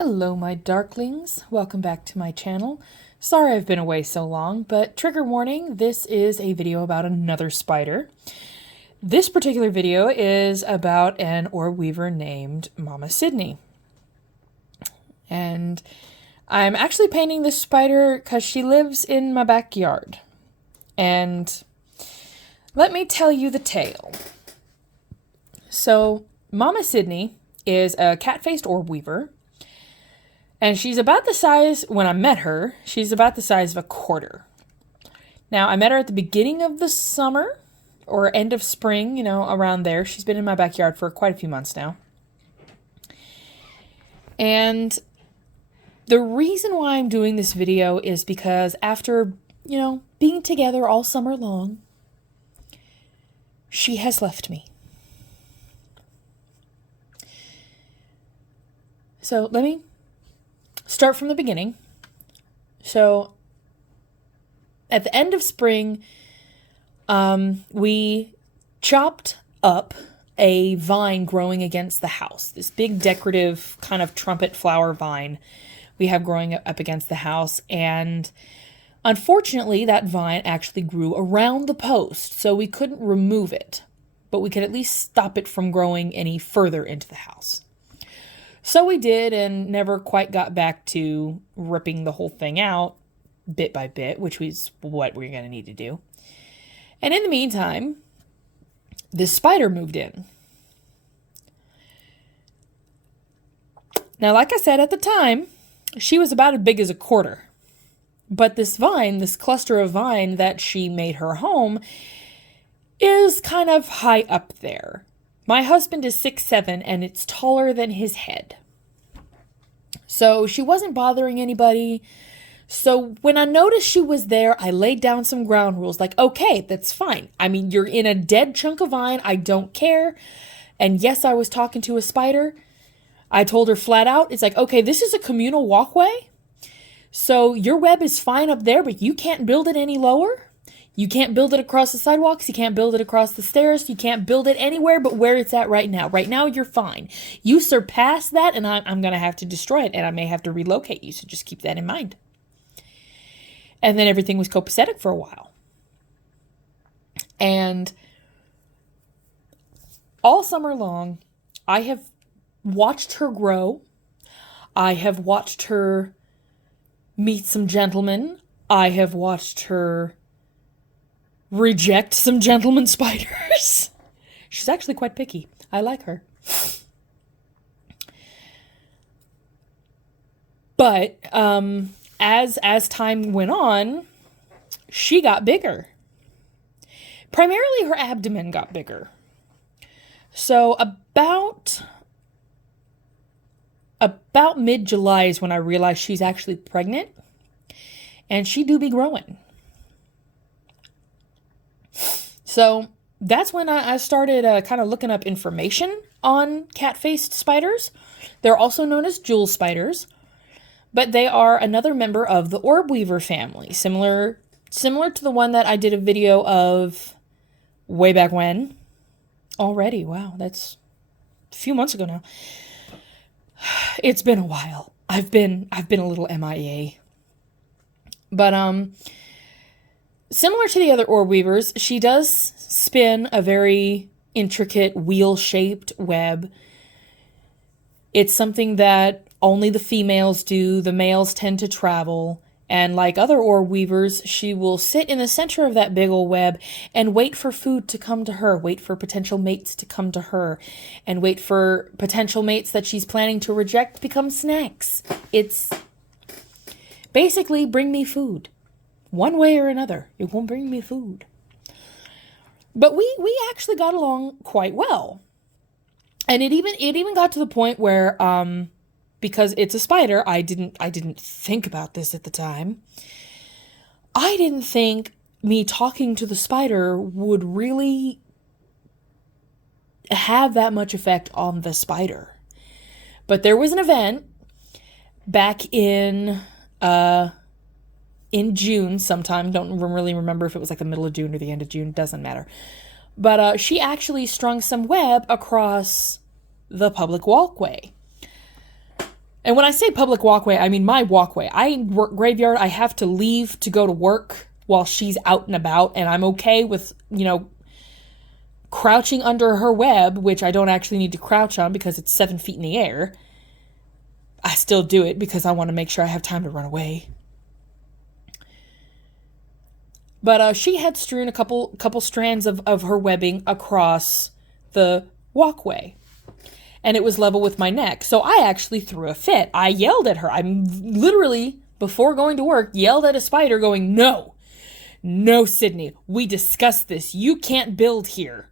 Hello my darklings, welcome back to my channel. Sorry I've been away so long, but trigger warning, this is a video about another spider. This particular video is about an orb weaver named Momma Sydney. And I'm actually painting this spider because she lives in my backyard. And let me tell you the tale. So, Momma Sydney is a cat-faced orb weaver. And she's about the size, when I met her, she's about the size of a quarter. Now, I met her at the beginning of the summer, or end of spring, around there. She's been in my backyard for quite a few months now. And the reason why I'm doing this video is because after, being together all summer long, she has left me. So let me start from the beginning. So at the end of spring, we chopped up a vine growing against the house. This big decorative kind of trumpet flower vine we have growing up against the house. And unfortunately, that vine actually grew around the post, so we couldn't remove it, but we could at least stop it from growing any further into the house. So we did, and never quite got back to ripping the whole thing out bit by bit, which was what we're going to need to do. And in the meantime, this spider moved in. Now, like I said at the time, she was about as big as a quarter. But this vine, this cluster of vine that she made her home, is kind of high up there. My husband is 6'7", and it's taller than his head. So she wasn't bothering anybody. So when I noticed she was there, I laid down some ground rules. Like, okay, that's fine. I mean, you're in a dead chunk of vine. I don't care. And yes, I was talking to a spider. I told her flat out, it's like, okay, this is a communal walkway. So your web is fine up there, but you can't build it any lower. You can't build it across the sidewalks. You can't build it across the stairs. You can't build it anywhere but where it's at right now. Right now, you're fine. You surpass that, and I'm going to have to destroy it, and I may have to relocate you, so just keep that in mind. And then everything was copacetic for a while. And all summer long, I have watched her grow. I have watched her meet some gentlemen. I have watched her reject some gentleman spiders. She's actually quite picky. I like her. But as time went on, she got bigger. Primarily her abdomen got bigger. So about mid-July is when I realized she's actually pregnant, and she do be growing. So that's when I started kind of looking up information on cat-faced spiders. They're also known as jewel spiders, but they are another member of the orb weaver family, similar to the one that I did a video of way back when. Already, wow, that's a few months ago now. It's been a while. I've been a little MIA. But similar to the other orb weavers, she does spin a very intricate wheel-shaped web. It's something that only the females do. The males tend to travel. And like other orb weavers, she will sit in the center of that big old web and wait for food to come to her, wait for potential mates to come to her, and wait for potential mates that she's planning to reject become snacks. It's basically bring me food. One way or another, it won't bring me food. But we actually got along quite well. And it even got to the point where because it's a spider, I didn't think about this at the time. I didn't think me talking to the spider would really have that much effect on the spider. But there was an event back in June sometime. Don't really remember if it was like the middle of June or the end of June. Doesn't matter. But she actually strung some web across the public walkway. And when I say public walkway, I mean my walkway. I work graveyard. I have to leave to go to work while she's out and about, and I'm okay with, crouching under her web, which I don't actually need to crouch on because it's 7 feet in the air. I still do it because I want to make sure I have time to run away. But she had strewn a couple strands of her webbing across the walkway. And it was level with my neck. So I actually threw a fit. I yelled at her. I literally, before going to work, yelled at a spider going, "No, Sydney, we discussed this. You can't build here.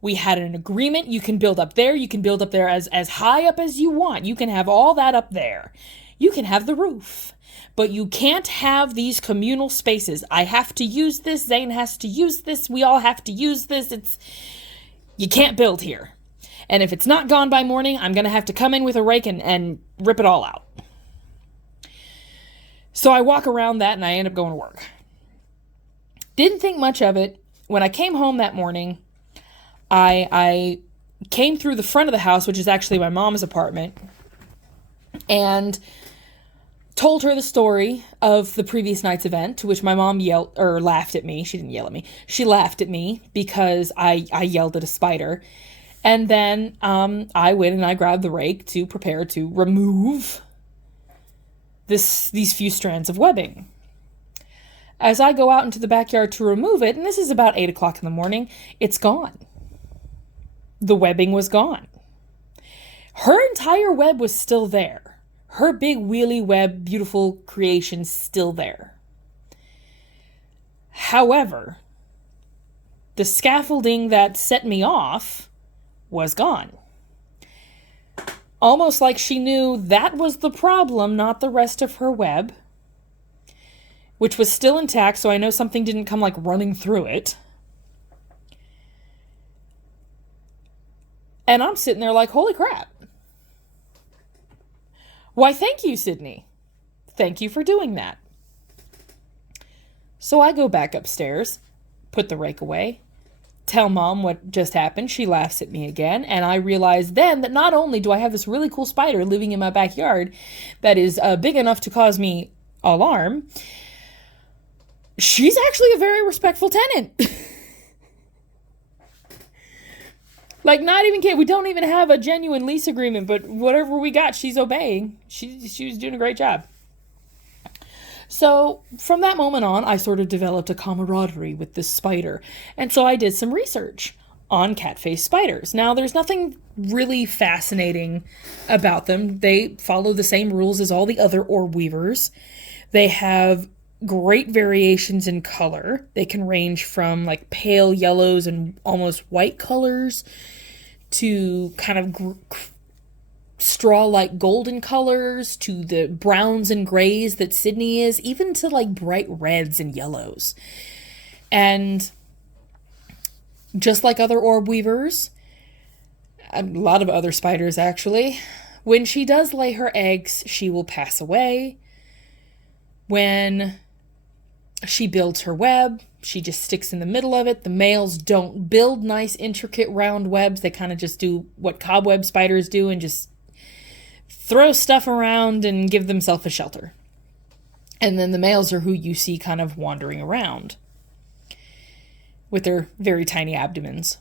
We had an agreement. You can build up there. You can build up there as high up as you want. You can have all that up there. You can have the roof. But you can't have these communal spaces. I have to use this. Zane has to use this. We all have to use this. You can't build here. And if it's not gone by morning, I'm going to have to come in with a rake and rip it all out." So I walk around that and I end up going to work. Didn't think much of it. When I came home that morning, I came through the front of the house, which is actually my mom's apartment, and told her the story of the previous night's event, to which my mom laughed at me. She didn't yell at me. She laughed at me because I yelled at a spider. And then I went and I grabbed the rake to prepare to remove these few strands of webbing. As I go out into the backyard to remove it, and this is about 8 o'clock in the morning, it's gone. The webbing was gone. Her entire web was still there. Her big wheelie web, beautiful creation, still there. However, the scaffolding that set me off was gone. Almost like she knew that was the problem, not the rest of her web, which was still intact, so I know something didn't come running through it. And I'm sitting there holy crap. Why, thank you, Sydney. Thank you for doing that. So I go back upstairs, put the rake away, tell Mom what just happened. She laughs at me again, and I realize then that not only do I have this really cool spider living in my backyard that is big enough to cause me alarm, she's actually a very respectful tenant. Not even kidding. We don't even have a genuine lease agreement, but whatever we got, she's obeying. She was doing a great job. So from that moment on, I sort of developed a camaraderie with this spider. And so I did some research on cat-faced spiders. Now, there's nothing really fascinating about them. They follow the same rules as all the other orb weavers. They have great variations in color. They can range from pale yellows and almost white colors to kind of straw-like golden colors, to the browns and grays that Sydney is, even to bright reds and yellows. And just like other orb weavers, a lot of other spiders actually, when she does lay her eggs, she will pass away. When she builds her web, she just sticks in the middle of it. The males don't build nice, intricate, round webs. They kind of just do what cobweb spiders do and just throw stuff around and give themselves a shelter. And then the males are who you see kind of wandering around with their very tiny abdomens.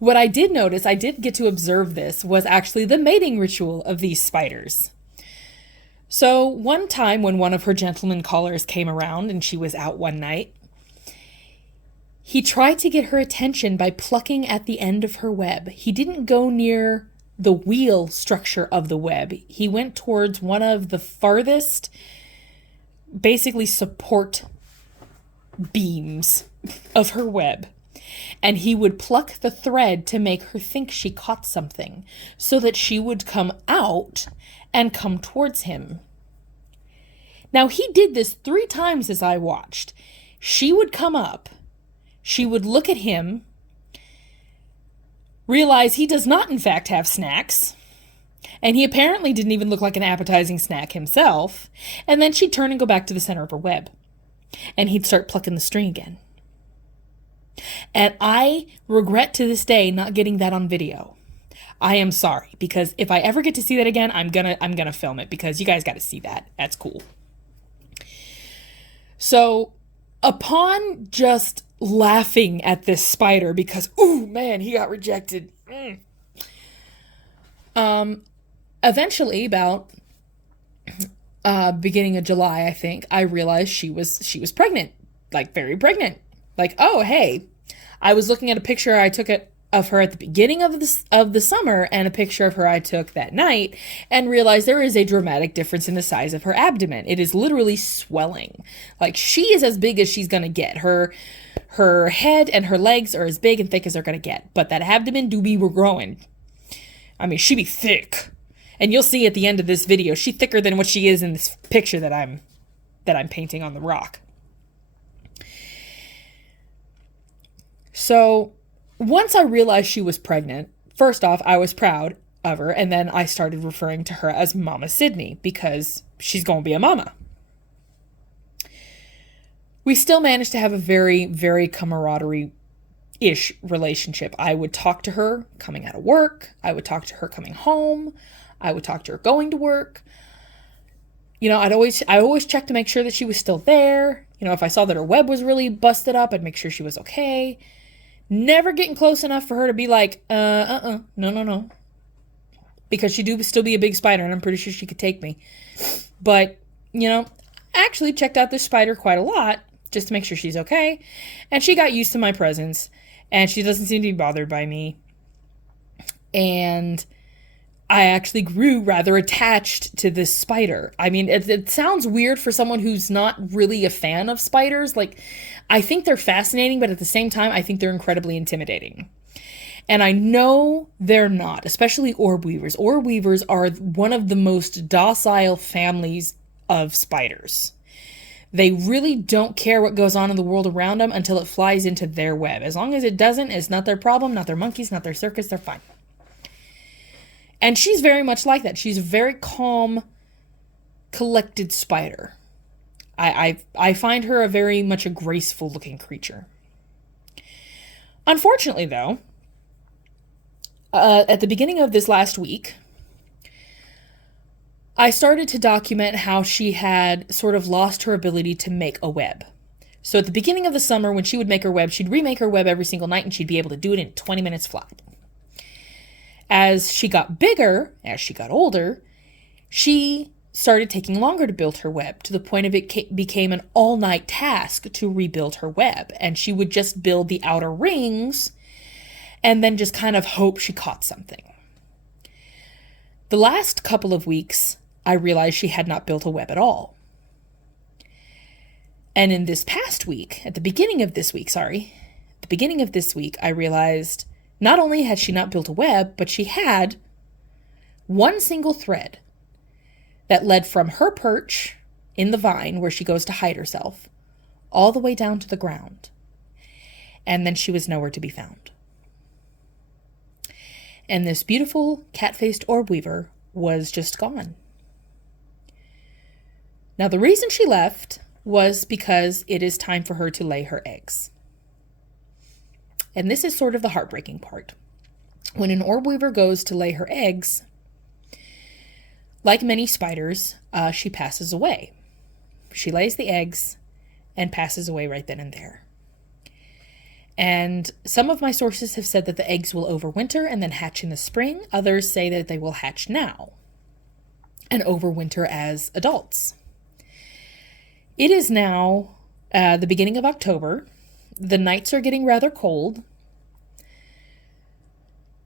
What I did notice, I did get to observe this, was actually the mating ritual of these spiders. So one time when one of her gentleman callers came around and she was out one night, he tried to get her attention by plucking at the end of her web. He didn't go near the wheel structure of the web. He went towards one of the farthest, basically support beams of her web. And he would pluck the thread to make her think she caught something, so that she would come out and come towards him. Now, he did this 3 times as I watched. She would come up, she would look at him, realize he does not in fact have snacks, and he apparently didn't even look like an appetizing snack himself, and then she'd turn and go back to the center of her web, and he'd start plucking the string again. And I regret to this day not getting that on video. I am sorry, because if I ever get to see that again, I'm gonna film it, because you guys got to see that. That's cool. So, upon just laughing at this spider because, ooh man, he got rejected. Eventually, about beginning of July, I think, I realized she was pregnant, like very pregnant. Like, oh hey, I was looking at a picture I took of her at the beginning of the summer and a picture of her I took that night, and realized there is a dramatic difference in the size of her abdomen. It is literally swelling. Like, she is as big as she's gonna get. Her head and her legs are as big and thick as they're gonna get, but that abdomen do be growing. I mean, she be thick. And you'll see at the end of this video, she's thicker than what she is in this picture that I'm painting on the rock. So, once I realized she was pregnant, first off, I was proud of her, and then I started referring to her as Momma Sydney, because she's going to be a mama. We still managed to have a very, very camaraderie-ish relationship. I would talk to her coming out of work. I would talk to her coming home. I would talk to her going to work. You know, I always check to make sure that she was still there. You know, if I saw that her web was really busted up, I'd make sure she was okay. Never getting close enough for her to be like, no. Because she do still be a big spider, and I'm pretty sure she could take me. But, you know, I actually checked out this spider quite a lot, just to make sure she's okay. And she got used to my presence, and she doesn't seem to be bothered by me. And I actually grew rather attached to this spider. I mean, it sounds weird for someone who's not really a fan of spiders. Like, I think they're fascinating, but at the same time, I think they're incredibly intimidating. And I know they're not, especially orb weavers. Orb weavers are one of the most docile families of spiders. They really don't care what goes on in the world around them until it flies into their web. As long as it doesn't, it's not their problem, not their monkeys, not their circus, they're fine. And she's very much like that. She's a very calm, collected spider. I find her a very much a graceful looking creature. Unfortunately, though, at the beginning of this last week, I started to document how she had sort of lost her ability to make a web. So at the beginning of the summer, when she would make her web, she'd remake her web every single night, and she'd be able to do it in 20 minutes flat. As she got bigger, as she got older, she started taking longer to build her web, to the point of it became an all-night task to rebuild her web. And she would just build the outer rings and then just kind of hope she caught something. The last couple of weeks, I realized she had not built a web at all. And in this past week, at the beginning of this week, I realized not only had she not built a web, but she had one single thread that led from her perch in the vine where she goes to hide herself all the way down to the ground. And then she was nowhere to be found. And this beautiful cat-faced orb weaver was just gone. Now, the reason she left was because it is time for her to lay her eggs. And this is sort of the heartbreaking part. When an orb weaver goes to lay her eggs, like many spiders, she passes away. She lays the eggs and passes away right then and there. And some of my sources have said that the eggs will overwinter and then hatch in the spring. Others say that they will hatch now and overwinter as adults. It is now the beginning of October. The nights are getting rather cold.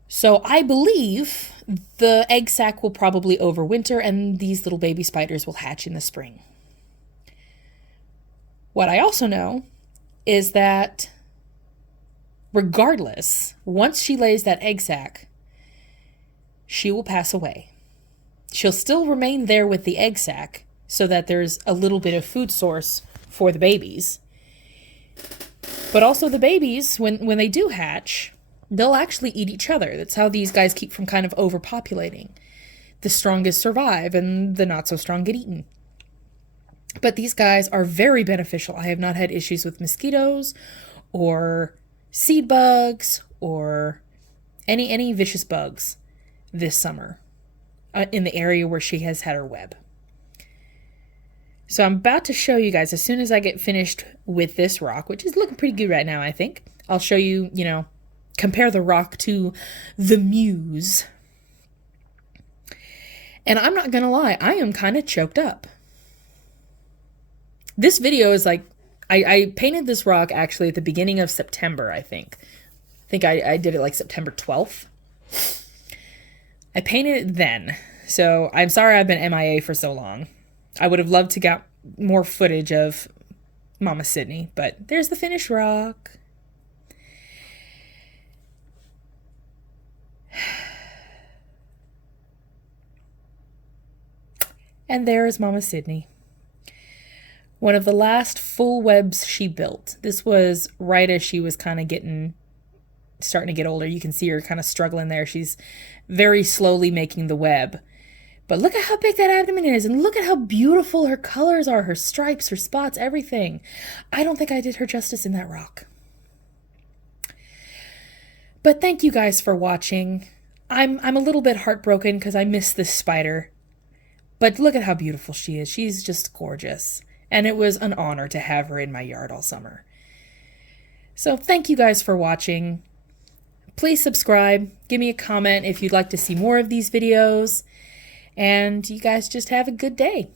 So I believe the egg sac will probably overwinter and these little baby spiders will hatch in the spring. What I also know is that regardless, once she lays that egg sac, she will pass away. She'll still remain there with the egg sac so that there's a little bit of food source for the babies. But also the babies, when they do hatch, they'll actually eat each other. That's how these guys keep from kind of overpopulating. The strongest survive and the not so strong get eaten. But these guys are very beneficial. I have not had issues with mosquitoes or seed bugs or any vicious bugs this summer in the area where she has had her web. So I'm about to show you guys, as soon as I get finished with this rock, which is looking pretty good right now, I think, I'll show you, compare the rock to the Muse. And I'm not going to lie, I am kind of choked up. This video is like, I painted this rock actually at the beginning of September, I think. I did it like September 12th. I painted it then. So I'm sorry I've been MIA for so long. I would have loved to get more footage of Momma Sydney, but there's the finished rock. And there's Momma Sydney. One of the last full webs she built. This was right as she was kind of starting to get older. You can see her kind of struggling there. She's very slowly making the web. But look at how big that abdomen is, and look at how beautiful her colors are, her stripes, her spots, everything. I don't think I did her justice in that rock. But thank you guys for watching. I'm a little bit heartbroken because I miss this spider. But look at how beautiful she is. She's just gorgeous. And it was an honor to have her in my yard all summer. So thank you guys for watching. Please subscribe. Give me a comment if you'd like to see more of these videos. And you guys just have a good day.